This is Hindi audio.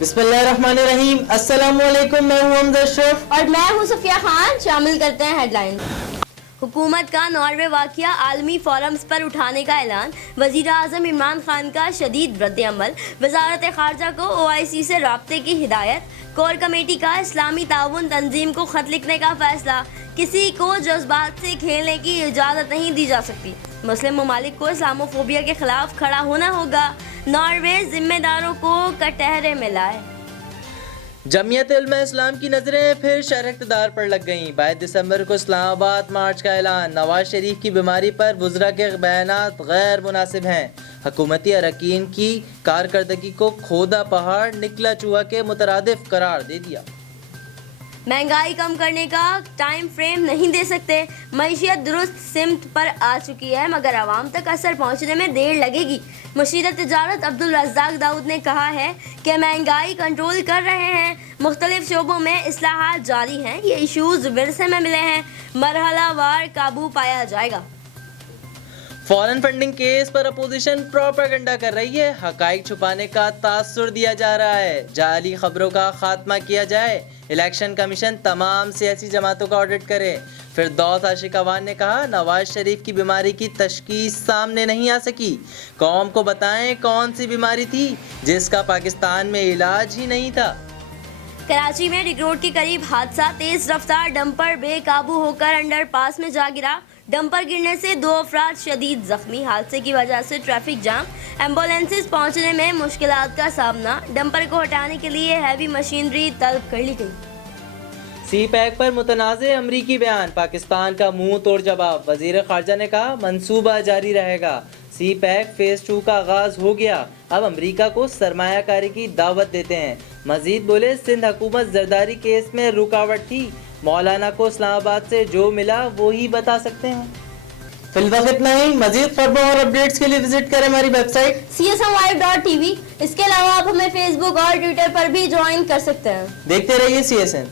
बिस्मिल्लाहिर्रहमानिर्रहीम। अस्सलामुअलैकुम, मैं हूं हमजा अशरफ और मैं हूं सफिया खान। शामिल करते हैं हेडलाइन। हुकूमत का नॉर्वे वाक़या आलमी फोरम्स पर उठाने का ऐलान। वज़ीर आज़म इमरान खान का शदीद रद्द-ए-अमल। वज़ारत ख़ारजा को OIC से राब्ते की हिदायत। कोर कमेटी का इस्लामी ताउन तंजीम को ख़त लिखने का फ़ैसला। किसी को जज्बात से खेलने की इजाज़त नहीं दी जा सकती। मुस्लिम ममालिक को इस्लामोफोबिया के खिलाफ खड़ा होना होगा। नॉर्वे जिम्मेदारों को कटहरे में लाए। जमीयत उलमा इस्लाम की नज़रें फिर शरह इक़्तिदार पर लग गईं। 22 दिसंबर को इस्लामाबाद मार्च का ऐलान। नवाज शरीफ की बीमारी पर वुज़रा के बयानात गैर मुनासिब हैं। हुकूमती अरकान की कारकर्दगी को खोदा पहाड़ निकला चूहा के मुतरादिफ करार दे दिया। महंगाई कम करने का टाइम फ्रेम नहीं दे सकते। मईशियत दुरुस्त सिमत पर आ चुकी है मगर आवाम तक असर पहुंचने में देर लगेगी। मुशीर तिजारत अब्दुल रज़्ज़ाक दाऊद ने कहा है कि महंगाई कंट्रोल कर रहे हैं। मुख्तलिफ शोबों में इस्लाहात जारी हैं। ये इशूज़ विरसे में मिले हैं। मरहलावार काबू पाया जाएगा। फॉरेन फंडिंग केस पर अपोजिशन प्रोपेगेंडा कर रही है। हकाइक छुपाने का तासुर दिया जा रहा है। जाली खबरों का खात्मा किया जाए। इलेक्शन कमीशन तमाम सियासी जमातों का ऑडिट करे। फिरदौस आशिक अवान ने कहा, नवाज शरीफ की बीमारी की तशखीस सामने नहीं आ सकी। कौम को बताएं कौन सी बीमारी थी जिसका पाकिस्तान में इलाज ही नहीं था। कराची में रिंग रोड के करीब हादसा। तेज रफ्तार डंपर बेकाबू होकर अंडरपास में जा गिरा। डंपर गिरने से 2 अफराद शदीद जख्मी। हादसे की वजह से ट्रैफिक जाम। एम्बुलेंसेस पहुंचने में मुश्किलात का सामना। डंपर को हटाने के लिए हैवी मशीनरी तलब कर ली गई। सी पैक पर मुतनाज़े अमरीकी बयान। पाकिस्तान का मुंह तोड़ जवाब। वज़ीर ख़ारजा ने कहा, मंसूबा जारी रहेगा। सी पैक फेज़ 2 का आगाज़ हो गया। अब अमरीका को सरमायाकारी की दावत देते हैं। मजीद बोले, सिंध हुकूमत जरदारी केस में रुकावट थी। मौलाना को इस्लामाबाद से जो मिला वो ही बता सकते हैं। फिलहाल इतना ही। मजीद खबरों और अपडेट्स के लिए विजिट करें हमारी वेबसाइट csmlive.tv। इसके अलावा आप हमें फेसबुक और ट्विटर पर भी ज्वाइन कर सकते हैं। देखते रहिए CSN।